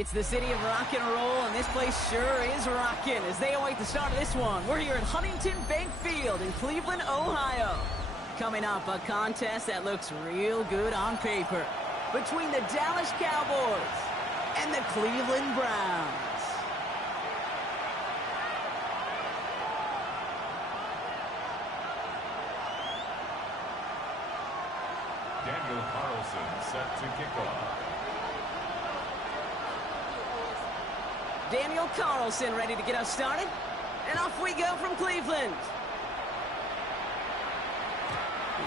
It's the city of rock and roll, and this place sure is rocking as they await the start of this one. We're here at Huntington Bank Field in Cleveland, Ohio. Coming up, a contest that looks real good on paper between the Dallas Cowboys and the Cleveland Browns. Daniel Carlson set to kick off. Daniel Carlson ready to get us started. And off we go from Cleveland.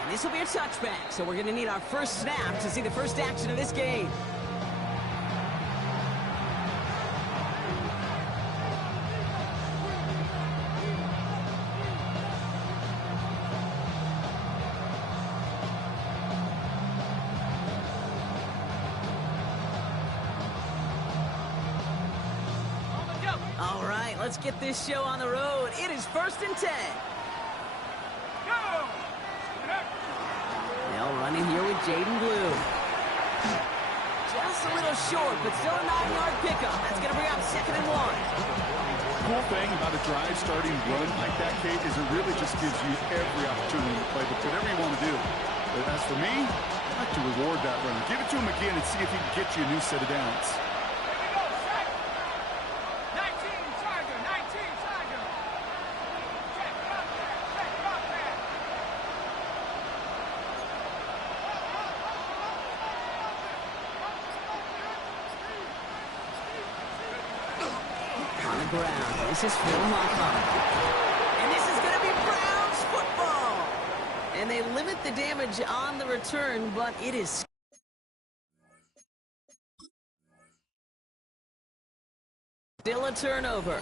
And this will be a touchback, so we're going to need our first snap to see the first action of this game. All right, let's get this show on the road. It is 1st and 10. They'll run in here with Jaden Blue. Just a little short, but still a 9-yard pickup. That's going to bring up 2nd and 1. Cool thing about a drive starting run like that, Kate, is it really just gives you every opportunity to play whatever you want to do. But as for me, I like to reward that runner. Give it to him again and see if he can get you a new set of downs. Brown. This is Phil Moffa. And this is going to be Browns football. And they limit the damage on the return, but it is still a turnover.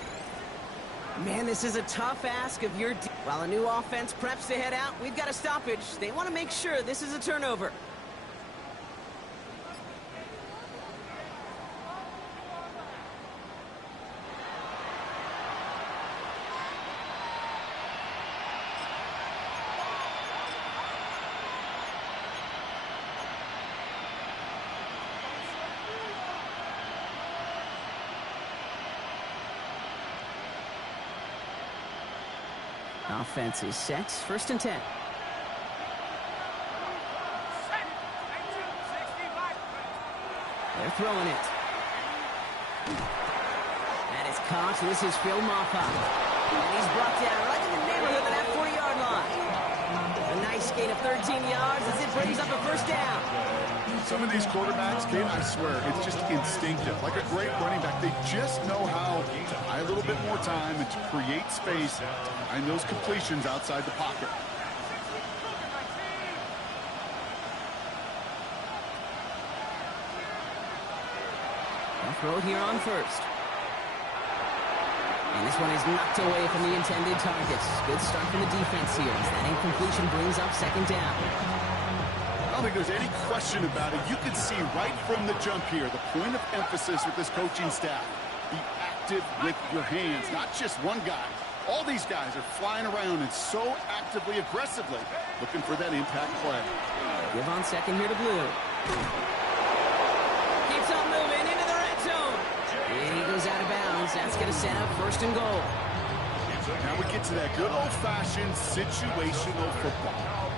Man, this is a tough ask of your team. While a new offense preps to head out, we've got a stoppage. They want to make sure this is a turnover. Offense is set. 1st and 10. They're throwing it. That is caught. This is Phil Moffa. And he's brought down right in the neighborhood of that 40-yard line. A nice gain of 13 yards as it brings up a 1st down. Some of these quarterbacks, Kate, I swear, it's just instinctive. Like a great running back, they just know how to buy a little bit more time and to create space and those completions outside the pocket. They'll throw it here on 1st. And this one is knocked away from the intended targets. Good start from the defense here as that incompletion brings up 2nd down. I don't think there's any question about it. You can see right from the jump here the point of emphasis with this coaching staff. Be active with your hands, not just one guy. All these guys are flying around and so actively, aggressively looking for that impact play. Give on 2nd here to Blue. Keeps on moving into the red zone. And he goes out of bounds. That's going to set up 1st and goal. Now we get to that good old-fashioned situational football.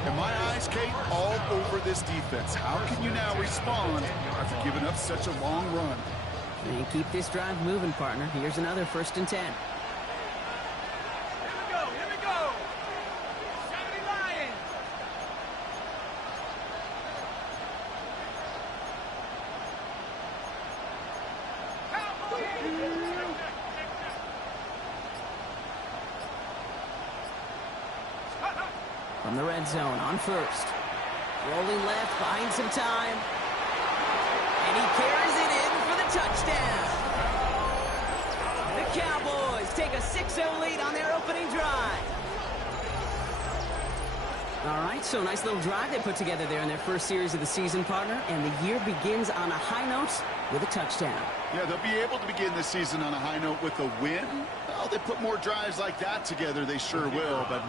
In my eyes, Kate, all over this defense. How can you now respond after giving up such a long run? And keep this drive moving, partner. Here's another 1st and 10. Here we go. 70 Lions. From the red zone on 1st. Rolling left, buying some time. And he carries it in for the touchdown. The Cowboys take a 6-0 lead on their opening drive. All right, so nice little drive they put together there in their first series of the season, partner. And the year begins on a high note with a touchdown. Yeah, they'll be able to begin this season on a high note with a win. Well, they put more drives like that together, they sure will. But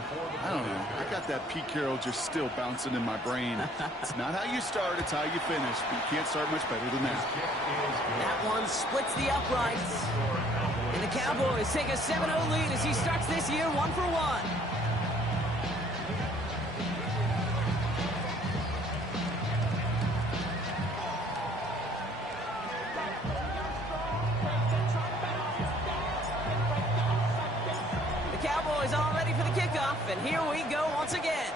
I don't know. I got that Pete Carroll just still bouncing in my brain. It's not how you start, it's how you finish. But you can't start much better than that. That one splits the uprights. And the Cowboys take a 7-0 lead as he starts this year 1-for-1. Cowboys all ready for the kickoff, and here we go once again.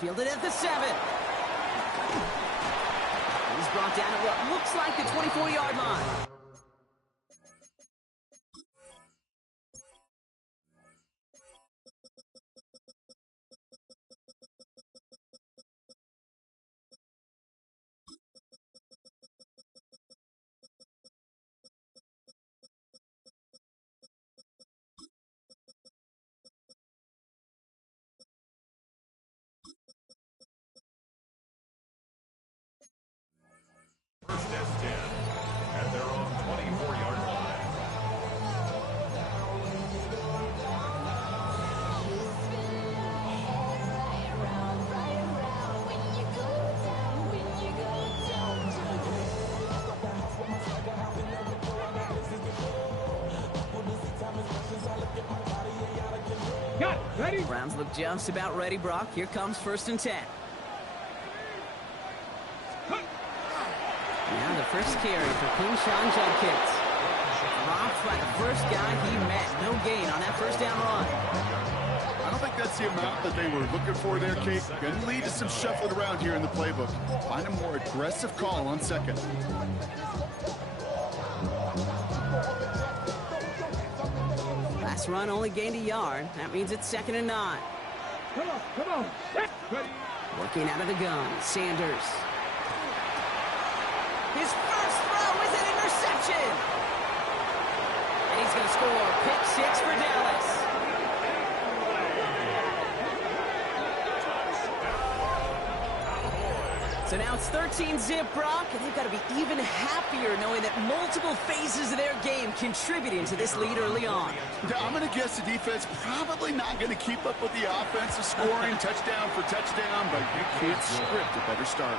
Fielded at the 7. He's brought down at what looks like the 24-yard line. First and 10 at their own 24-yard line. Ready? Browns look just about ready, Brock. Here comes 1st and 10. Now the first carry for Quinshawn Judkins. Dropped by the first guy he met. No gain on that first down run. I don't think that's the amount that they were looking for there, Kate. Going to lead to some shuffling around here in the playbook. Find a more aggressive call on second. Last run only gained a yard. That means it's 2nd and 9. Come on. Ready? Working out of the gun, Sanders. His first throw is an interception. And he's going to score pick 6 for Dallas. So now it's 13-zip, Brock, and they've got to be even happier knowing that multiple phases of their game contributing to this lead early on. Yeah, I'm going to guess the defense probably not going to keep up with the offensive scoring touchdown for touchdown, but you can't script a better start.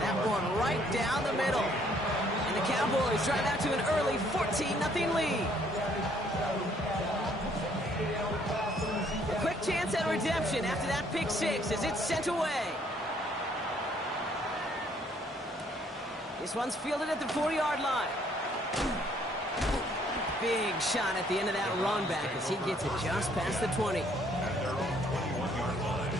That one right down the middle. And the Cowboys drive out to an early 14-0 lead. A quick chance at redemption after that pick 6 as it's sent away. This one's fielded at the 4-yard line. Big shot at the end of that run back as he gets it just past the 20. At their own 21-yard line.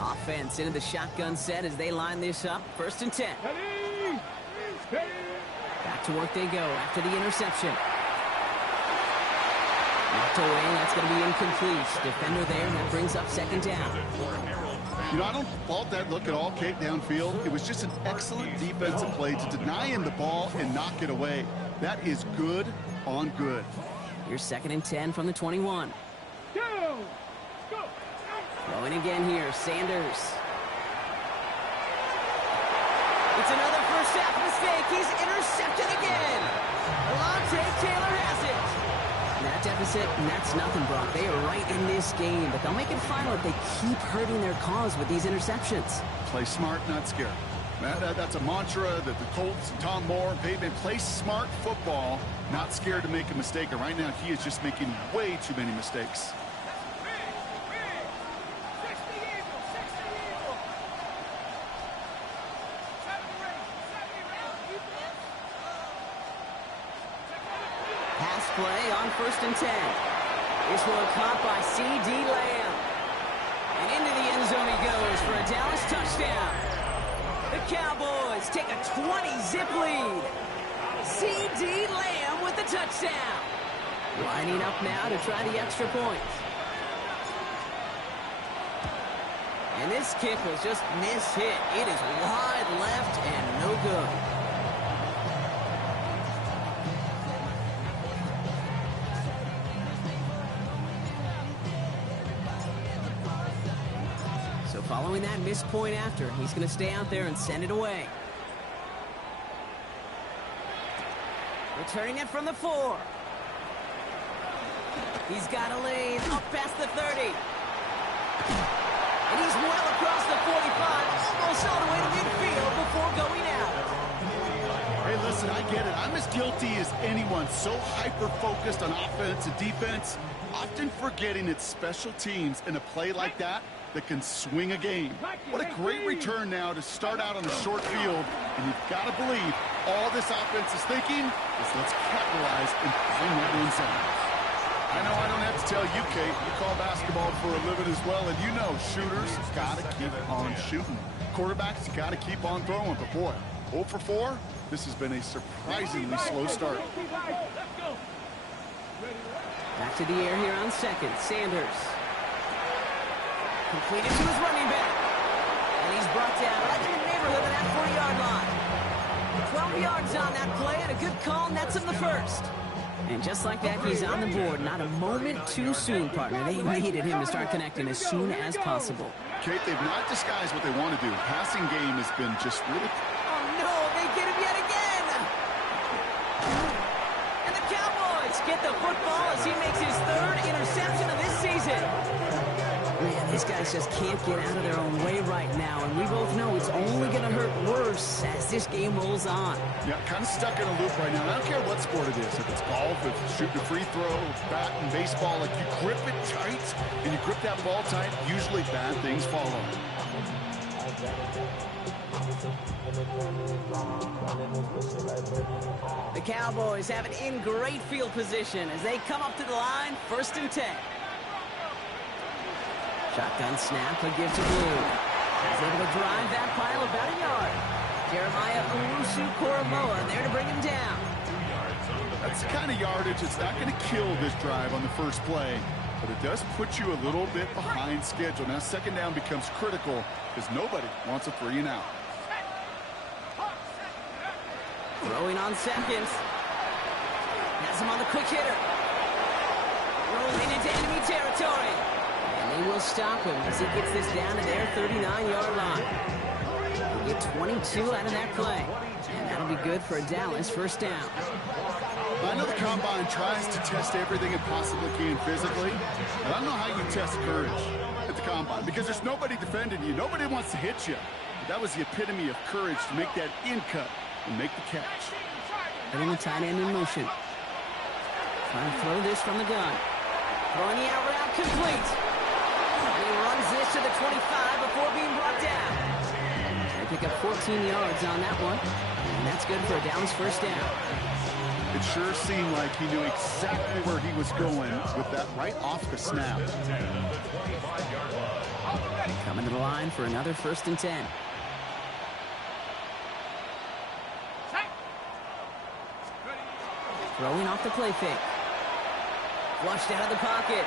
Offense into the shotgun set as they line this up. 1st and 10. Ready? Back to work they go after the interception. Knocked away, that's going to be incomplete. Defender there, and that brings up 2nd down. You know, I don't fault that look at all, Kate, downfield. It was just an excellent defensive play to deny him the ball and knock it away. That is good on good. Here's 2nd and 10 from the 21. Go! Going again here, Sanders. It's another first half mistake. He's intercepted again. Alontae Taylor has it. That deficit, and that's nothing, Brock. They are right in this game, but they'll make it final if they keep hurting their cause with these interceptions. Play smart, not scared. That's a mantra that the Colts and Tom Moore and Peyton play smart football, not scared to make a mistake. And right now, he is just making way too many mistakes. Pass play on 1st and 10. This one caught by C.D. Lamb. And into the end zone he goes for a Dallas touchdown. The Cowboys take a 20-zip lead. C.D. Lamb with the touchdown. Lining up now to try the extra point. And this kick was just mishit. It is wide left and no good. So following that missed point after, he's going to stay out there and send it away. Returning it from the 4. He's got a lane up past the 30. And he's well across the 45, almost all the way to midfield before going out. Hey, listen, I get it. I'm as guilty as anyone. So hyper-focused on offense and defense, often forgetting it's special teams in a play like that can swing a game. What a great return now to start out on a short field, and you've got to believe all this offense is thinking is let's capitalize and find that end zone. I know I don't have to tell you, Kate. You call basketball for a living as well, and you know shooters got to keep on shooting. Quarterbacks got to keep on throwing, but boy, 0 for 4, this has been a surprisingly slow start. Back to the air here on second. Sanders. Completed to his running back. And he's brought down right in the neighborhood of that 40-yard line. 12 yards on that play, and a good call nets him the first. And just like that, he's on the board. Not a moment too soon, partner. They needed him to start connecting as soon as possible. Kate, they've not disguised what they want to do. Passing game has been just really... Oh, no, they get him yet again. And the Cowboys get the football as he makes his 3rd interception of this season. Man, these guys just can't get out of their own way right now, and we both know it's only going to hurt worse as this game rolls on. Yeah, kind of stuck in a loop right now. I don't care what sport it is. If it's golf, if it's shooting a free throw, bat and baseball, like you grip it tight and you grip that ball tight, usually bad things follow. The Cowboys have it in great field position as they come up to the line, 1st and 10. Shotgun snap, a give to Blue. He's able to drive that pile about a yard. Jeremiah Owusu-Koramoah there to bring him down. That's the kind of yardage that's not going to kill this drive on the first play, but it does put you a little bit behind schedule. Now, 2nd down becomes critical because nobody wants a 3 and out. Throwing on 2nd. Has him on the quick hitter. Rolling into enemy territory. And they will stop him as he gets this down to their 39-yard line. He'll get 22 out of that play. And that'll be good for a Dallas 1st down. I know the Combine tries to test everything it possibly can physically, but I don't know how you test courage at the Combine because there's nobody defending you. Nobody wants to hit you. But that was the epitome of courage to make that in cut and make the catch. Putting the tight end in motion. Trying to throw this from the gun. Throwing the out route complete. And he runs this to the 25 before being brought down. They pick up 14 yards on that one. And that's good for a Dallas 1st down. It sure seemed like he knew exactly where he was going with that right off the snap. Coming to the line for another 1st and 10. Throwing off the play fake. Flushed out of the pocket.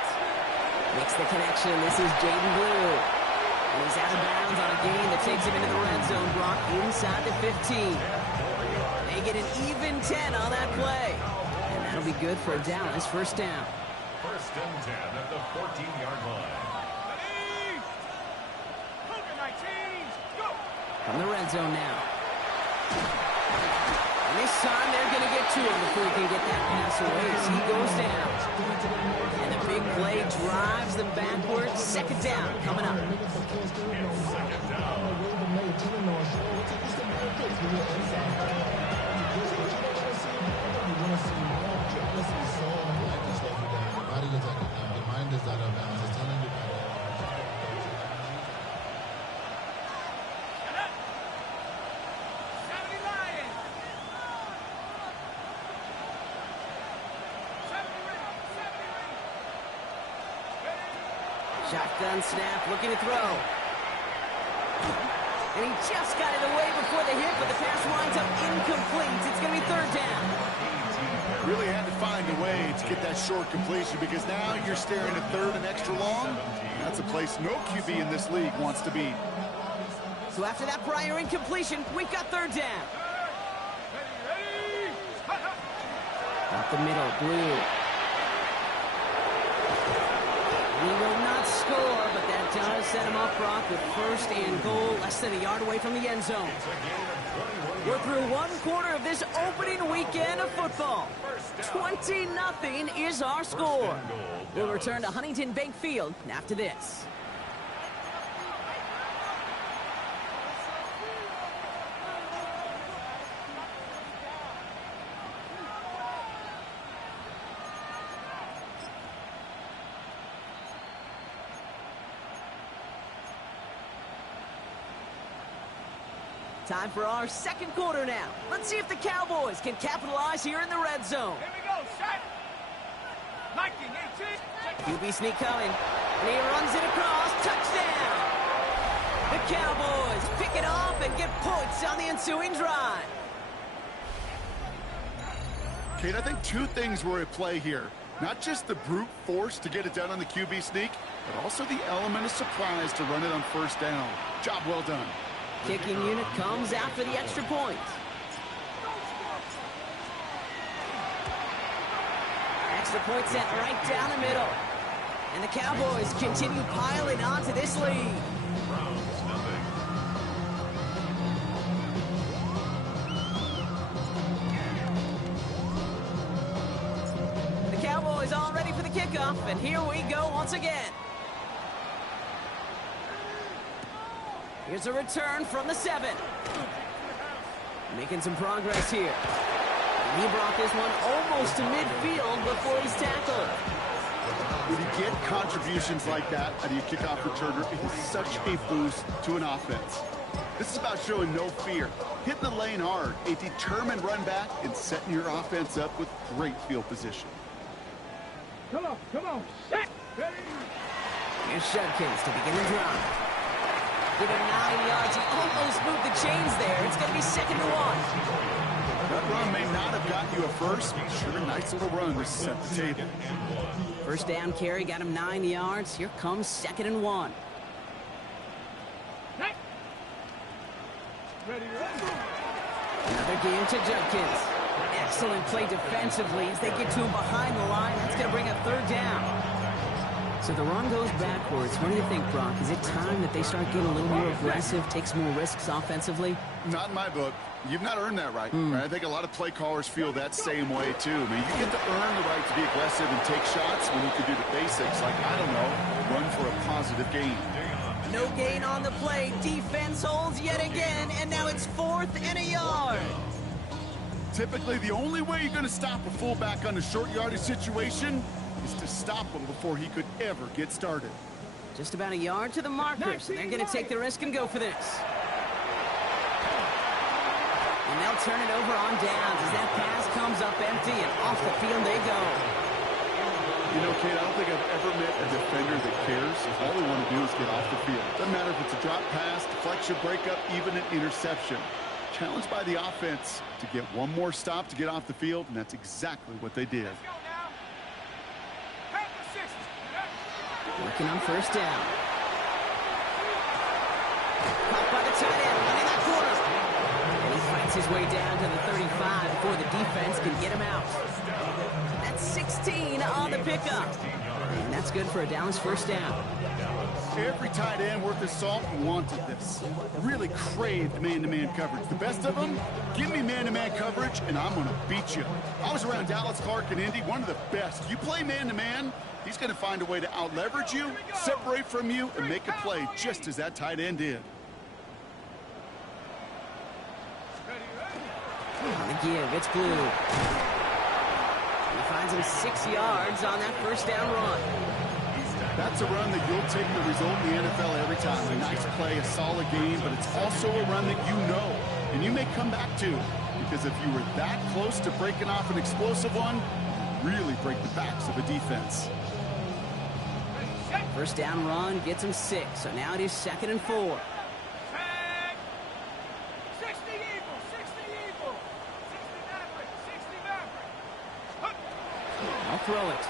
Makes the connection. This is Jaden Blue. And he's out of bounds on a gain that takes him into the red zone. Brought inside the 15. They get an even 10 on that play. And that'll be good for a Dallas 1st down. 1st and 10 at the 14-yard line. From the red zone now. And this time they're going to get to him before he can get that pass away as he goes down. And the big play drives them backwards. 2nd down coming up. 2nd down. Shotgun snap, looking to throw. And he just got it away before the hit, but the pass winds up incomplete. It's going to be 3rd down. Really had to find a way to get that short completion because now you're staring at 3rd and extra long. That's a place no QB in this league wants to be. So after that prior incompletion, we've got 3rd down. Up the middle, Blue. He will not score, but that does set him up, Brock, with first and goal, less than a yard away from the end zone. We're through one quarter of this opening weekend of football. 20-0 is our score. We'll return to Huntington Bank Field after this. Time for our second quarter now. Let's see if the Cowboys can capitalize here in the red zone. Here we go, set. Liking, 18. QB sneak coming. And he runs it across. Touchdown! The Cowboys pick it off and get points on the ensuing drive. Kate, I think two things were at play here. Not just the brute force to get it done on the QB sneak, but also the element of surprise to run it on first down. Job well done. Kicking unit comes after the extra point. Extra point set right down the middle. And the Cowboys continue piling onto this lead. The Cowboys all ready for the kickoff, and here we go once again. Here's a return from the 7. Making some progress here. And he brought this one almost to midfield before he's tackled. When you get contributions like that out of your kickoff returner, it is such a boost to an offense. This is about showing no fear, hitting the lane hard, a determined run back, and setting your offense up with great field position. Come on, set. Ready. Here's Judkins to begin the drive. Give him 9 yards. He almost moved the chains there. It's going to be 2nd and 1. That run may not have got you a first, but sure, a nice little run to set the table. First down carry got him 9 yards. Here comes 2nd and 1. Hey. Ready. Another game to Judkins. Excellent play defensively as they get to him behind the line. That's going to bring a 3rd down. So the run goes backwards. What do you think, Brock? Is it time that they start getting a little more aggressive, take some more risks offensively? Not in my book. You've not earned that right. I think a lot of play callers feel that same way, too. I mean, you get to earn the right to be aggressive and take shots when you can do the basics, like, I don't know, run for a positive gain. No gain on the play. Defense holds yet again, and now it's 4th and a yard. Typically, the only way you're going to stop a fullback on a short yardage situation is to stop him before he could ever get started. Just about a yard to the markers, and they're going to take the risk and go for this. And they'll turn it over on downs as that pass comes up empty, and off the field they go. You know, Kate, I don't think I've ever met a defender that cares. All they want to do is get off the field. Doesn't matter if it's a drop pass, deflection, breakup, even an interception. Challenged by the offense to get one more stop to get off the field, and that's exactly what they did. Working on first down. Caught by the tight end, running that corner. And he fights his way down to the 35 before the defense can get him out. That's 16 on the pickup. And that's good for a Dallas first down. Every tight end worth his salt wanted this. Really craved man-to-man coverage. The best of them, give me man-to-man coverage, and I'm going to beat you. I was around Dallas, Clark, and Indy, one of the best. You play man-to-man, he's going to find a way to out-leverage you, separate from you, and make a play just as that tight end did. On the give, it's Blue. He finds him 6 yards on that first down run. That's a run that you'll take the result in the NFL every time. A nice play, a solid game, but it's also a run that you know, and you may come back to, because if you were that close to breaking off an explosive one, you really break the backs of a defense. First down run gets him 6, so now it is 2nd and 4. 60 Eagles, 60 Eagles, 60 Maverick, 60 Maverick. I'll throw it.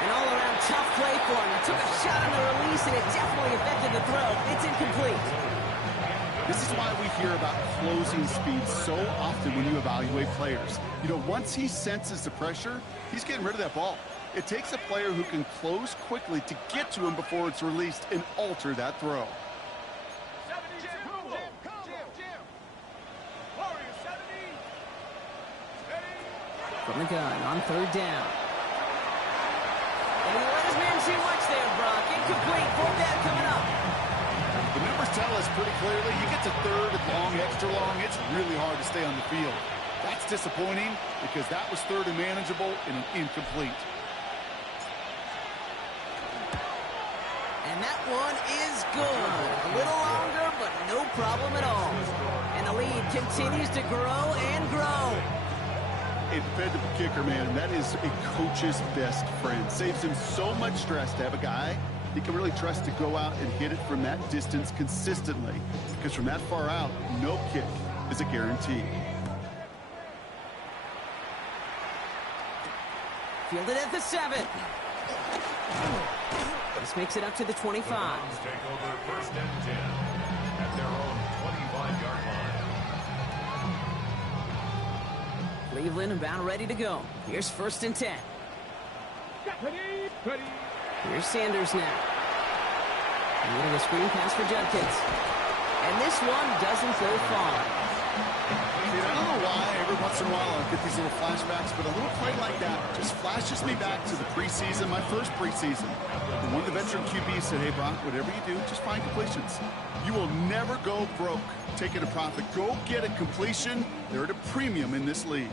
An all-around tough play for him. He took a shot on the release, and it definitely affected the throw. It's incomplete. This is why we hear about closing speed so often when you evaluate players. You know, once he senses the pressure, he's getting rid of that ball. It takes a player who can close quickly to get to him before it's released and alter that throw. From the gun on third down. And he let his man too much there, Brock. Incomplete. Fourth down coming up. The numbers tell us pretty clearly, you get to third and long, extra long, it's really hard to stay on the field. That's disappointing because that was third and manageable and an incomplete. And that one is good. A little longer, but no problem at all. And the lead continues to grow and grow. A dependable kicker, man, that is a coach's best friend. Saves him so much stress to have a guy he can really trust to go out and hit it from that distance consistently. Because from that far out, no kick is a guarantee. Fielded at the 7. This makes it up to the 25. The Browns take over first and 10 at their own 25-yard line. Cleveland about ready to go. Here's first and 10. Ready. Here's Sanders now. A little screen pass for Judkins. And this one doesn't go far. I don't know why every once in a while I get these little flashbacks, but a little play like that just flashes me back to the preseason, my first preseason. And one of the veteran QBs said, hey, Brock, whatever you do, just find completions. You will never go broke taking a profit. Go get a completion. They're at a premium in this league.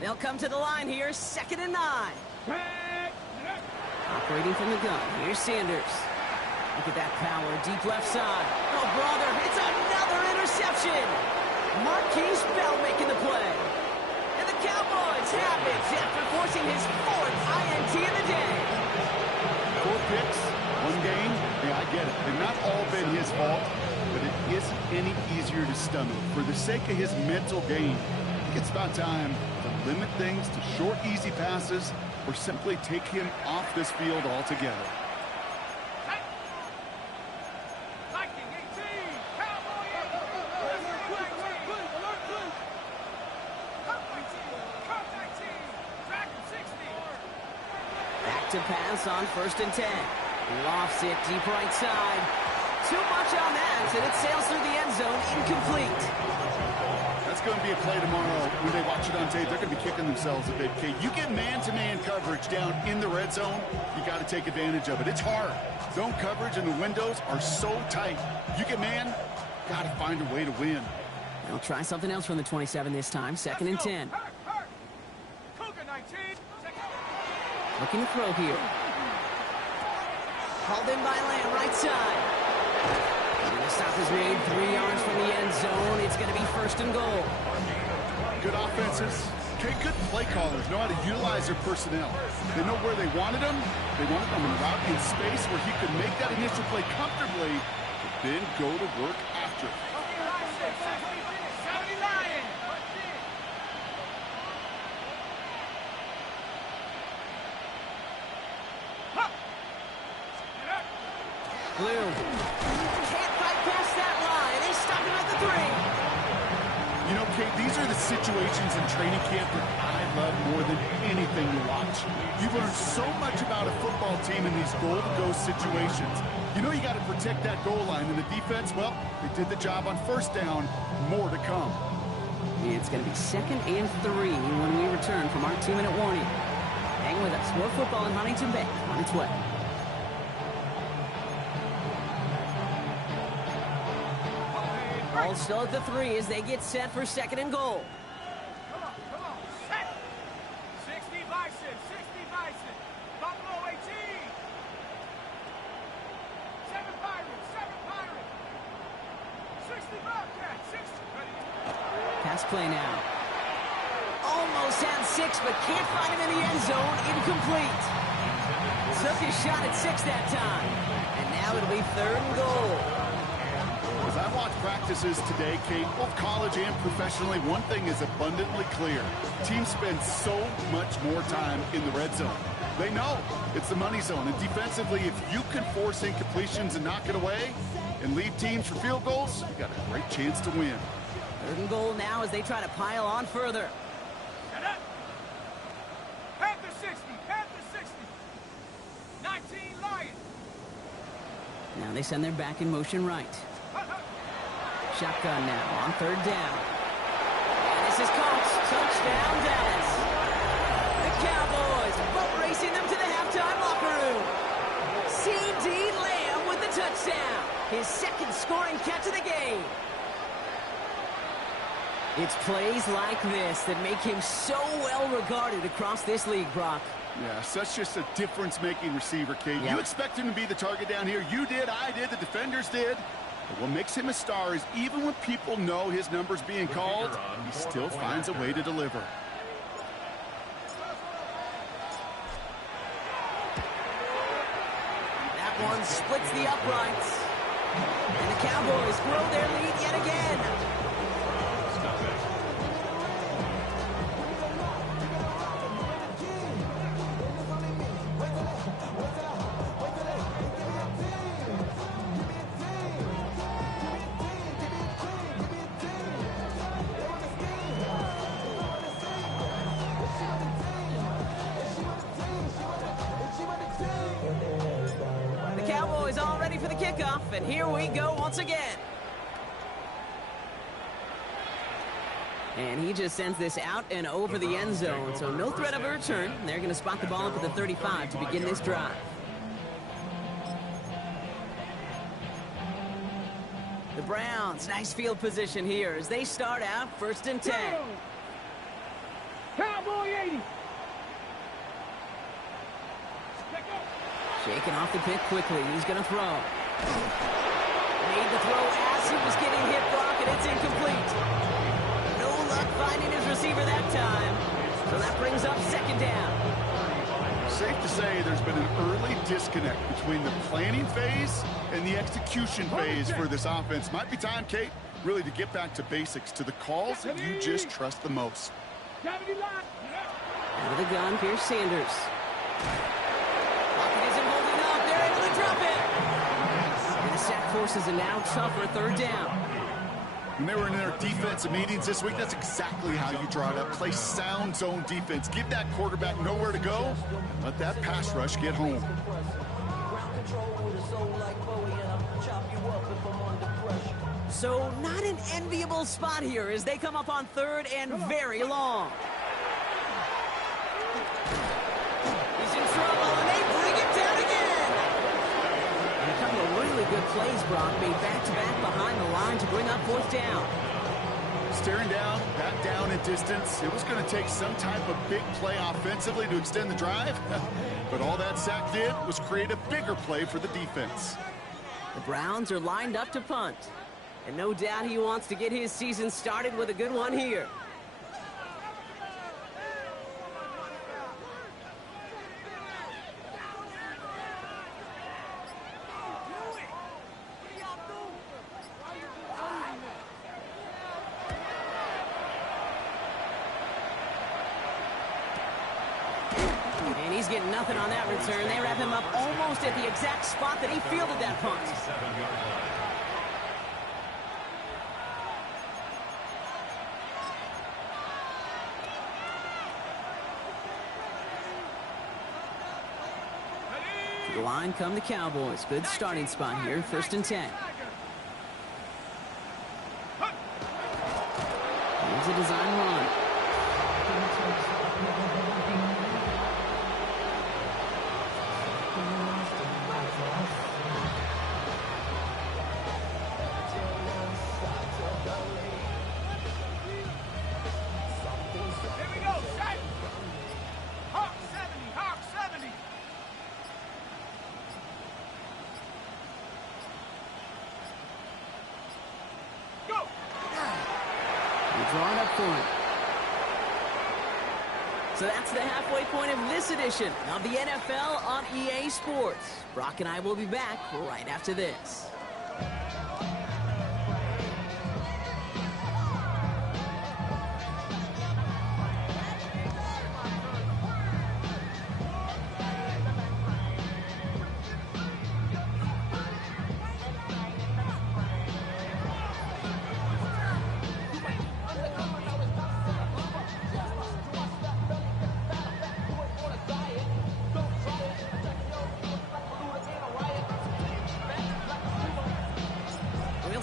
They'll come to the line here, 2nd and 9. Operating from the gun, here's Sanders. Look at that power, deep left side. Oh, brother, it's another interception. Marquise Bell making the play. And the Cowboys have it after forcing his 4th INT of the day. 4 picks, 1 game. Yeah, I get it. They've not all been his fault, but it isn't any easier to stomach. For the sake of his mental game, I think it's about time to limit things to short, easy passes or simply take him off this field altogether. To pass on 1st and 10. Lofts it deep right side. Too much on that, and it sails through the end zone, incomplete. That's going to be a play tomorrow. When they watch it on tape, they're going to be kicking themselves a bit. Okay, you get man-to-man coverage down in the red zone, you got to take advantage of it. It's hard. Zone coverage and the windows are so tight. You get man, got to find a way to win. They'll try something else from the 27 this time, 2nd and 10. Looking to throw here. Hauled in by Lamb, right side. And the stop is made 3 yards from the end zone. It's going to be 1st and goal. Good offenses. Okay, good play callers know how to utilize their personnel. They know where they wanted them. They wanted them in route in space where he could make that initial play comfortably, but then go to work after. Blue. Can't bypass that line. He's stopping at the 3. You know, Kate, these are the situations in training camp that I love more than anything to watch. You learn so much about a football team in these goal-to-go situations. You know you got to protect that goal line. And the defense, well, they did the job on 1st down. More to come. It's going to be 2nd and 3 when we return from our 2-minute warning. Hang with us. More football in Huntington Bay on its way. Ball still at the 3 as they get set for 2nd and goal. Come on, set. 60 Bison, Buffalo 18. 7 Pirates. 60 Bobcats, 60. Ready. Pass play now. Almost had 6, but can't find him in the end zone. Incomplete. Took his shot at 6 that time. And now it'll be 3rd and goal. As I watch practices today, Kate, both college and professionally, one thing is abundantly clear. Teams spend so much more time in the red zone. They know it's the money zone. And defensively, if you can force incompletions and knock it away and lead teams for field goals, you got a great chance to win. 3rd and goal now as they try to pile on further. Set up. Panther 60. Now they send their back in motion right. Shotgun now on third down. And this is caught. Touchdown, Dallas. The Cowboys boat racing them to the halftime locker room. C.D. Lamb with the touchdown. His second scoring catch of the game. It's plays like this that make him so well regarded across this league, Brock. Yeah, such just a difference-making receiver, Kate. Yep. You expect him to be the target down here. You did, I did, the defenders did. But what makes him a star is even when people know his number's being called, he still finds a way to deliver. That one splits the uprights. And the Cowboys grow their lead yet again. Stop it. The Cowboys all ready for the kickoff, and here we go once again. And he just sends this out and over the end zone, so no threat of a return. They're going to spot the ball up at the 35 to begin this drive. The Browns, nice field position here as they start out 1st and 10. Cowboy 80. Shaking off the pick quickly. He's going to throw. Made the throw as he was getting hit, Brock, and it's incomplete. No luck finding his receiver that time. So that brings up 2nd down. Safe to say there's been an early disconnect between the planning phase and the execution phase for this offense. Might be time, Kate, really to get back to basics, to the calls that you just trust the most. Out of the gun, here's Sanders. Pocket isn't holding up. They're able to drop it. And the sack forces a now tougher 3rd down. When they were in their defensive meetings this week, that's exactly how you draw it up. Play sound zone defense. Give that quarterback nowhere to go. Let that pass rush get home. So not an enviable spot here as they come up on 3rd and very long. He's in trouble, and they bring it down again. And a couple of really good plays, Brock, made back-to-back behind the line to bring up 4th down. Staring down, back down in distance. It was going to take some type of big play offensively to extend the drive. But all that sack did was create a bigger play for the defense. The Browns are lined up to punt. And no doubt he wants to get his season started with a good one here. And he's getting nothing on that return. They wrap him up almost at the exact spot that he fielded that punt. 7-yard line. The line come the Cowboys. Good starting spot here. 1st and 10. Here's a design run. Here we go. Set. Hawk 70. Hawk 70. Go. We're drawing up for it. So that's the halfway point of this edition of the NFL on EA Sports. Brock and I will be back right after this.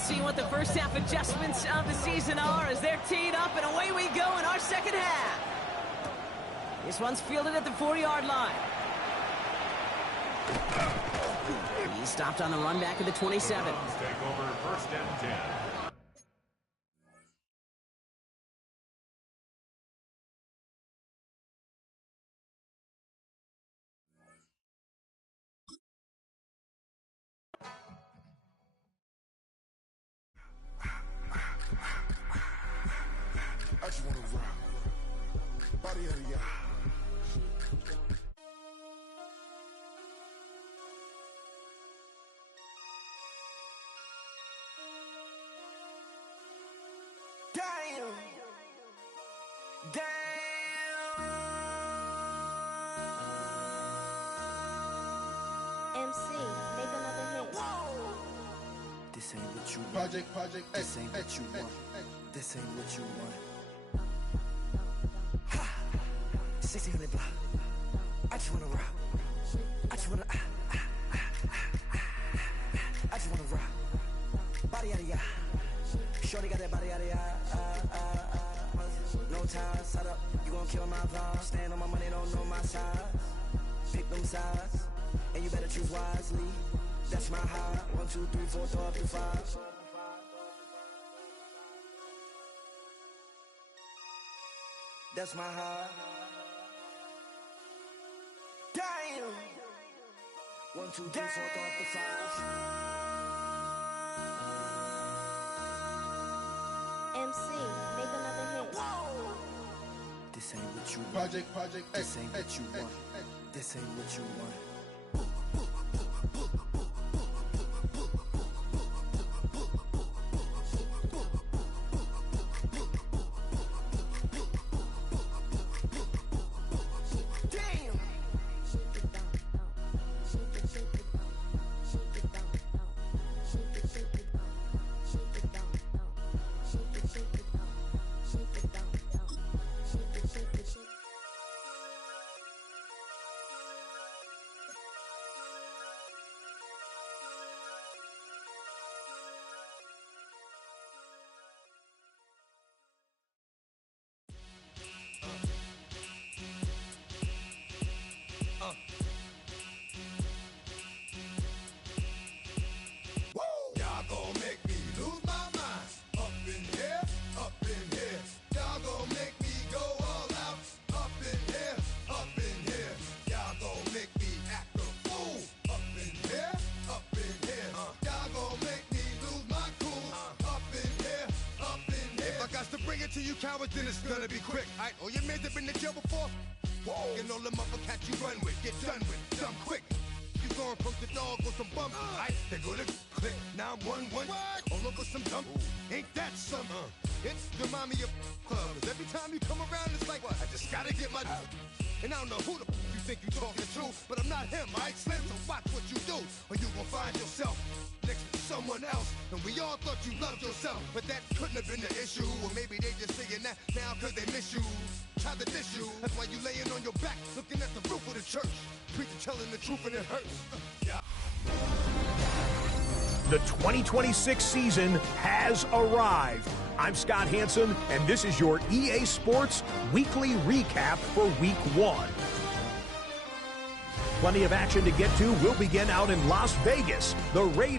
Let's see what the first half adjustments of the season are as they're teed up, and away we go in our second half. This one's fielded at the 4-yard line. He stopped on the run back at the 27. The Browns take over first and 10. I just wanna rock. Body out of y'all. Damn. MC, make another hit. This ain't what you want. Project, This ain't what you want. This ain't what you want. 1600 block. I just wanna rock. I just wanna I just wanna rock. Body out of ya. Shorty got that body out of ya. No ties, set up. You gon' kill my vibe. Stand on my money, don't know my size. Pick them sides, and you better choose wisely. That's my high. 1, 2, 3, 4, throw up to 5. That's my high. Damn. 1, 2, 3, 4, throw up to 5. MC, make another hit. This ain't what you want. Project, This ain't what you want. This ain't what you want. y'all gon' make me lose my mind. Up in here, up in here. Y'all gon' make me go all out. Up in here, up in here. Y'all gon' make me act a fool. Up in here, up in here. Y'all gon' make me lose my cool. Up in here, up in here. If I got to bring it to you cowards, then it's gonna be quick. Alright, all your men that been to jail before? Whoa. And all them other cats you run with, get done with, done quick. You gon' approach the dog with some bump. Alright, they go to click. Now I'm 1-1. All over some dump. Ain't that some? It's the mommy of club. 'Cause every time you come around, it's like, what? I just gotta get my. And I don't know who the you think you talking to, but I'm not him, alright, Slim? So watch what you do, or you gon' find yourself next to someone else. And we all thought you loved yourself, but that couldn't have been the issue. Or maybe they just saying that now 'cause they miss you. Try to diss you. That's why you laying on your back, looking at the roof of the church. Preacher telling the truth and it hurts. Yeah. The 2026 season has arrived. I'm Scott Hansen, and this is your EA Sports Weekly Recap for Week 1. Plenty of action to get to. We'll begin out in Las Vegas. The Raiders